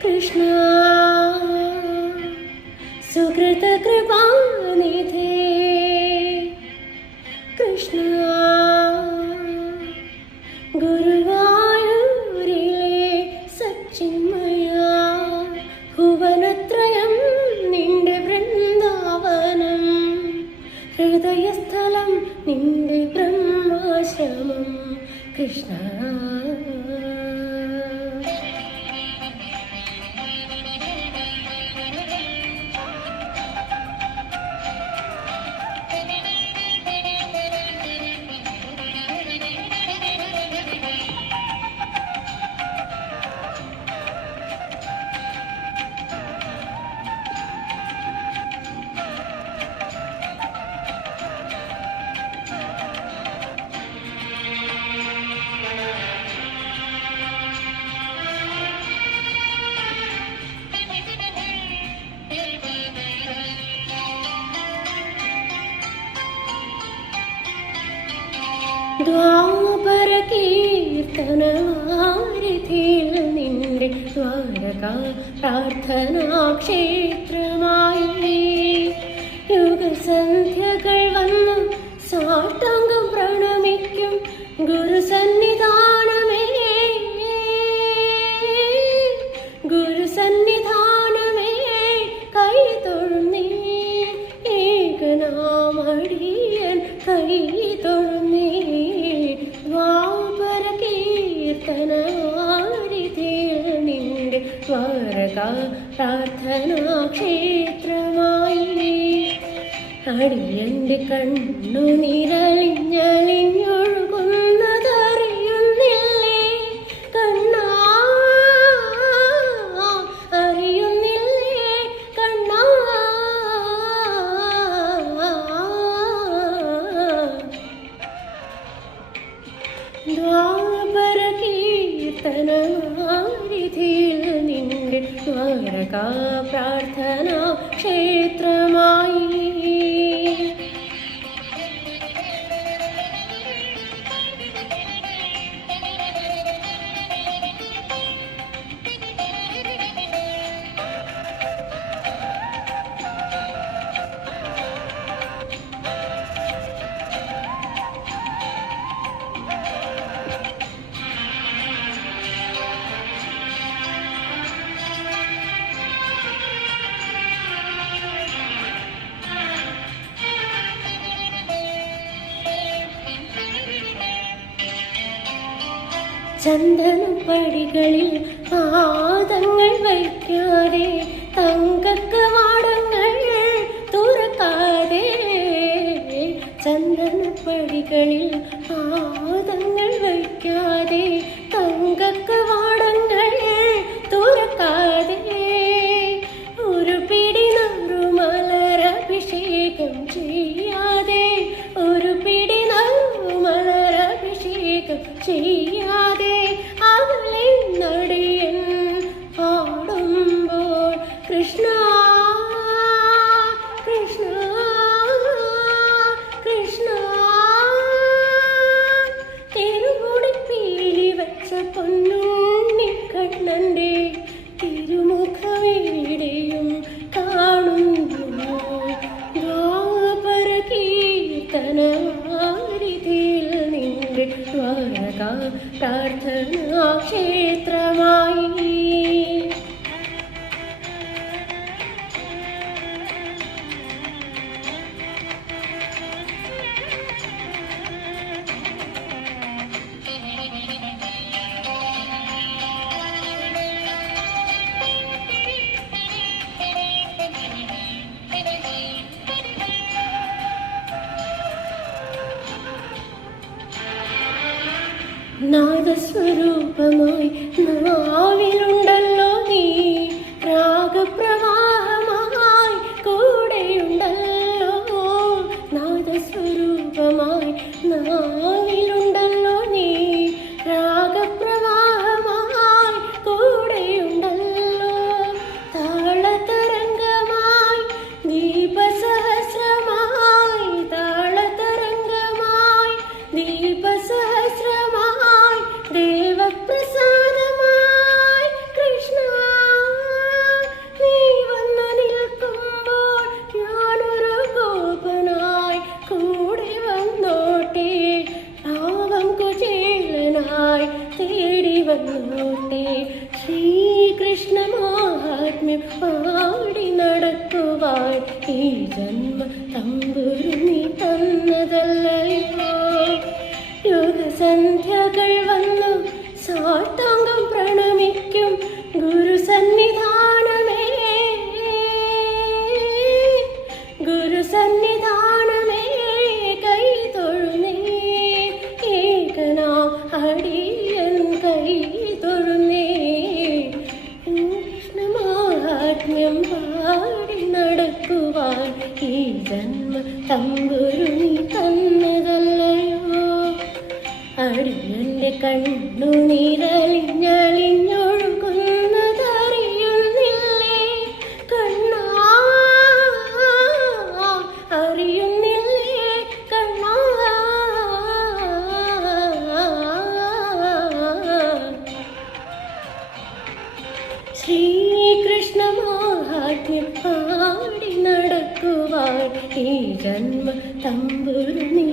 കൃഷ്ണ സുകൃതകൃപാനിധേ കൃഷ്ണ ഗുരുവായൂരിലെ സച്ചിന്മയ ഭുവനത്രയം നിന്റെ വൃന്ദാവനം ഹൃദയസ്ഥലം നിന്റെ ബ്രഹ്മാശ്രമം കൃഷ്ണ. ദ്വാപര കീർത്തനവാരിധിയിൽ നിന്റെ ദ്വാരകാ പ്രാർത്ഥനാ ക്ഷേത്രമായി യുഗസന്ധ്യകൾ വന്നു സാഷ്ടാംഗം പ്രണമിക്കും ഗുരുസന്നിധാനമേ ഗുരുസന്നിധാനമേ കൈ തൊഴുന്നേ ഏകനാമടിയൻ കൈ തൊഴുന്നേ ദ്വാപര കീർത്തനവാരിധിയിൽ നിന്റെ ദ്വാരകാ പ്രാർത്ഥനാ ക്ഷേത്രമായി അടിയന്റെ കണ്ണു നിരലിഞ്ഞലിഞ്ഞൊഴുകുന്നതറിയുന്നില്ലേ കണ്ണാ അറിയുന്നില്ലേ കണ്ണാ ദ്വാപര കീർത്തനവാരിധിയിൽ നിന്റെ ദ്വാരകാ പ്രാർത്ഥനാ ക്ഷേത്രമായി ചന്ദനപ്പടികളിൽ പാദങ്ങൾ വയ്ക്കാതെ തങ്കക്കവാടങ്ങൾ തുറക്കാതെ ചന്ദനപ്പടികളിൽ പാദങ്ങൾ വയ്ക്കാതെ തങ്കക്കവാടങ്ങൾ തുറക്കാതെ ഒരു പിടി നറുമലരഭിഷേകം ചെയ്യാതെ ഒരു പിടി നറുമലരഭിഷേകം ചെയ്യാതെ അവളെ നടിയൻ പാടുമ്പോൾ കൃഷ്ണ കൃഷ്ണ കൃഷ്ണ തിരുമുടിപ്പീലി വച്ച പൊന്നുണ്ണിക്കണ്ണന്റെ തിരുമുഖമേടെയും കാണുന്നു ദ്വാപര കീർത്തനവാരിധിയിൽ നിന്റെ ദ്വാരകാ പ്രാർത്ഥനാ ക്ഷേത്രമായി നാദസ്വരൂപമായി നാവിലുണ്ടല്ലോ നീ രാഗപ്രവാഹമായി കൂടെയുണ്ടല്ലോ നാദസ്വരൂപമായി നാവിലുണ്ടല്ലോ നീ രാഗപ്രവാഹമായി കൂടെയുണ്ടല്ലോ താളതരംഗമായി ദീപസഹസ്രമായി താളതരംഗമായി ദീപസഹസ്രമായി ദേവപ്രസാദമായി ശ്രീകൃഷ്ണ മാഹാത്മ്യം പാടി നടക്കുവാൻ ഈ ജന്മ തമ്പുരു നീ തന്നതല്ലയോ. യുഗസന്ധ്യകൾ വന്നു സാഷ്ടാംഗം പ്രണമിക്കും ഗുരുസന്നിധാനമേ, ഗുരുസന്നിധാനമേ കൈ തൊഴുന്നേ. ഏകനാം അടിയൻ കൈ തൊഴുന്നേ. കൃഷ്ണമാഹാത്മ്യം പാടി നടക്കുവാൻ ഈ ജന്മ തമ്പുരു നീ തന്നതല്ലയോ. അടിയന്റെ കണ്ണുനീരലിഞ്ഞലിഞ്ഞൊഴുകുന്നതറിയുന്നില്ലേ കണ്ണാ, അറിയുന്നില്ലേ കണ്ണാ. ശ്രീകൃഷ്ണ മാഹാത്മ്യം പാടി നടക്കുവാൻ ഈ ജന്മ തമ്പുരു നീ